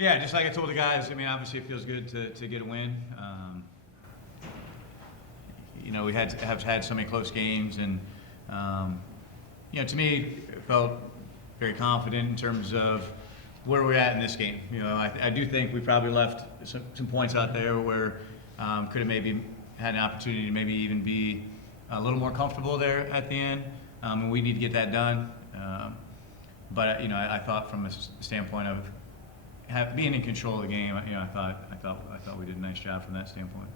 Yeah, just like I told the guys, I mean, obviously it feels good to get a win. We have had so many close games, and to me, it felt very confident in terms of where we're at in this game. I do think we probably left some points out there where could have maybe had an opportunity to maybe even be a little more comfortable there at the end, and we need to get that done. But I thought from a standpoint of being in control of the game, I thought we did a nice job from that standpoint.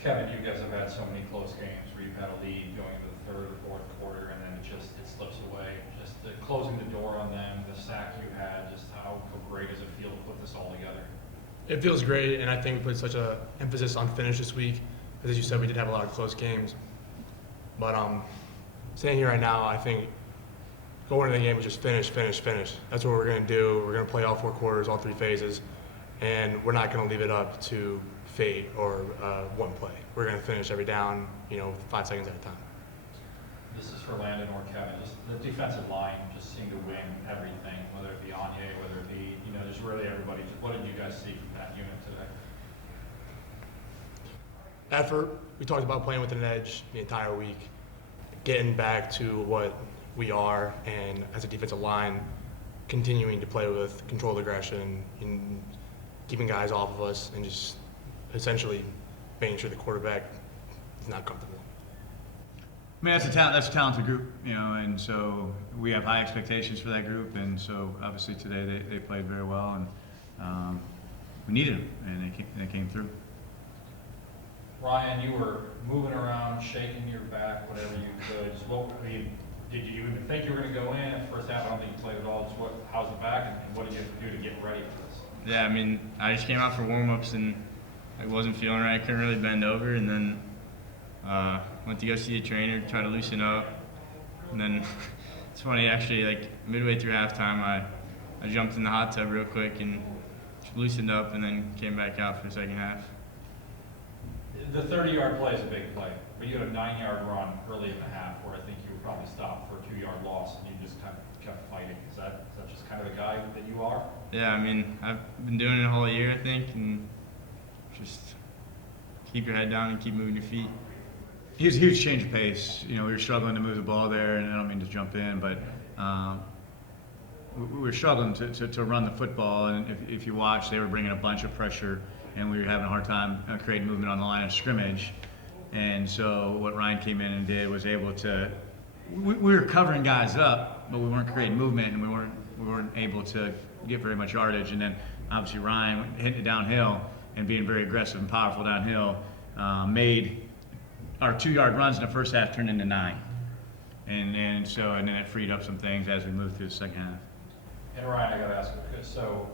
Kevin, you guys have had so many close games where you've had a lead going into the third or fourth quarter, and then it slips away. Just closing the door on them, the sack you had, just how great does it feel to put this all together? It feels great, and I think we put such an emphasis on finish this week. As you said, we did have a lot of close games. But standing here right now, I think going into the game was just finish. That's what we're going to do. We're going to play all 4 quarters, all 3 phases, and we're not going to leave it up to fate or one play. We're going to finish every down, 5 seconds at a time. This is for Landon or Kevin. Just the defensive line just seemed to win everything, whether it be Anye, whether it be, just really everybody. Just what did you guys see from that unit today? Effort. We talked about playing with an edge the entire week, getting back to what we are, and as a defensive line, continuing to play with controlled aggression and keeping guys off of us, and just essentially making sure the quarterback is not comfortable. I mean, that's a talented group, and so we have high expectations for that group, and so obviously today they played very well, and we needed them, and they came through. Ryan, you were moving around, shaking your back, whatever you could. Just did you even think you were going to go in at the first half? I don't think you played at all. Just how's the back, and what did you have to do to get ready for this? Yeah, I mean, I just came out for warm-ups and I wasn't feeling right. I couldn't really bend over, and then went to go see a trainer, try to loosen up. And then it's funny, actually, like midway through halftime, I jumped in the hot tub real quick and just loosened up, and then came back out for the second half. The 30-yard play is a big play, but you had a 9-yard run early in the half where I think you were probably stopped for a 2-yard loss, and you just kind of kept fighting. Is that just kind of the guy that you are? Yeah, I mean, I've been doing it a whole year, I think, and just keep your head down and keep moving your feet. Huge change of pace. We were struggling to move the ball there, and I don't mean to jump in, but we were struggling to run the football. And if you watch, they were bringing a bunch of pressure, and we were having a hard time creating movement on the line of scrimmage. And so what Ryan came in and did was able to. We were covering guys up, but we weren't creating movement, and we weren't able to get very much yardage. And then obviously Ryan hitting it downhill and being very aggressive and powerful downhill made our 2-yard runs in the first half turn into 9, and then it freed up some things as we moved through the second half. And Ryan, I got to ask, so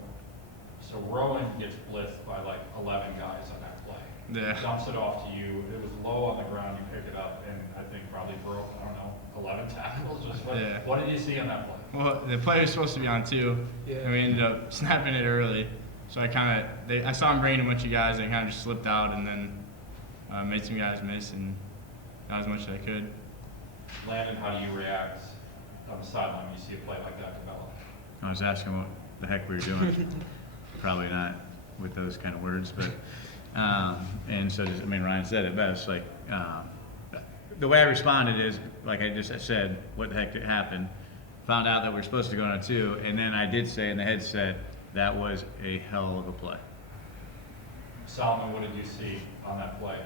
Rowan gets blitzed by like 11 guys on that play. Yeah. Dumps it off to you. It was low on the ground. You pick it up, and I think probably broke, 11 tackles. What did you see on that play? Well, the play was supposed to be on 2, and we ended up snapping it early. So I saw him bringing a bunch of guys, and it kind of just slipped out, and then made some guys miss, and got as much as I could. Landon, how do you react on the sideline when you see a play like that develop? I was asking what the heck we were doing. Probably not with those kind of words, but and so Ryan said it best. Like the way I responded is like I just said, what the heck happened? Found out that we were supposed to go on a 2, and then I did say in the headset that was a hell of a play. Solomon, what did you see on that play?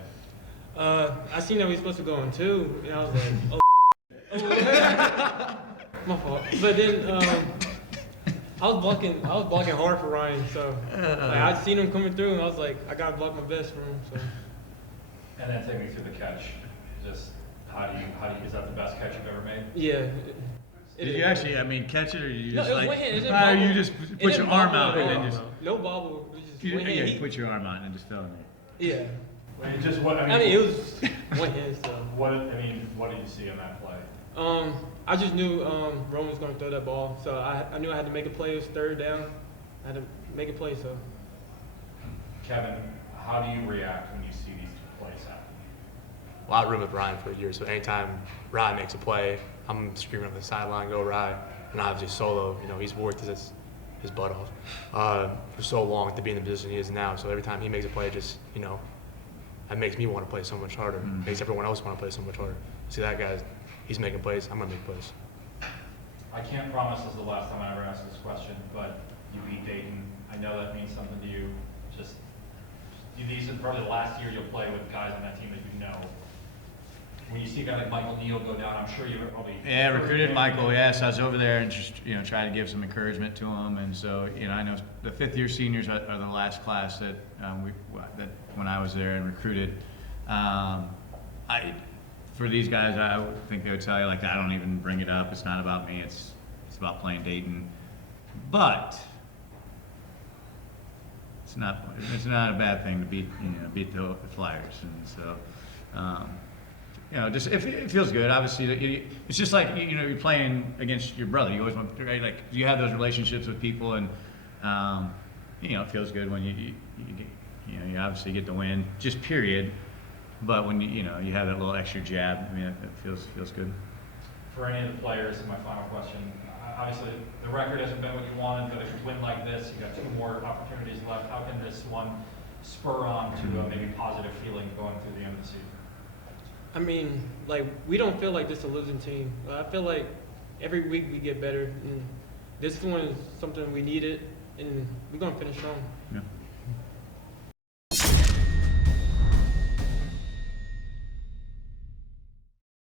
I seen that we were supposed to go on 2, and I was like, my fault. But then I was blocking hard for Ryan, so I seen him coming through, and I was like, I gotta block my best for him. So. And then take me through the catch. Just how do you is that the best catch you've ever made? Yeah. Did you actually, catch it, or you just No, it was one hand. or you just put your arm out and then just no bobble. It was just one hand. you put your arm out and then just fell in there. Yeah. It it was one hand. So. What did you see on that play? I just knew Roman was going to throw that ball, so I knew I had to make a play. It was 3rd down. I had to make a play. So. Kevin, how do you react when you see these plays happen? Well, I've roomed with Ryan for years, so anytime Ryan makes a play, I'm screaming on the sideline, "Go Ryan!" And obviously Solo, he's worked his his butt off for so long to be in the position he is now. So every time he makes a play, just that makes me want to play so much harder. Makes everyone else want to play so much harder. See that guy, he's making plays. I'm gonna make plays. I can't promise this is the last time I ever ask this question, but you beat Dayton. I know that means something to you. Just, these are probably the last year you'll play with guys on that team that you know. When you see a guy like Michael Neal go down, I'm sure you're probably. Yeah, recruited Michael. Yes, I was over there and just try to give some encouragement to him. And so I know the 5th-year seniors are the last class that that when I was there and recruited. For these guys, I think they would tell you like I don't even bring it up. It's not about me. It's about playing Dayton. But it's not a bad thing to beat the Flyers. And so. Just it feels good. Obviously, it's just like you're playing against your brother. You always want, right? Like you have those relationships with people, and it feels good when you obviously get the win. Just period. But when you have that little extra jab, I mean, it feels good. For any of the players, and my final question, obviously the record hasn't been what you wanted, but if you win like this, you got 2 more opportunities left. How can this one spur on to a maybe positive feeling going through the end of the season? I mean, like, we don't feel like this is a losing team. I feel like every week we get better, and this one is something we needed, and we're gonna finish strong. Yeah.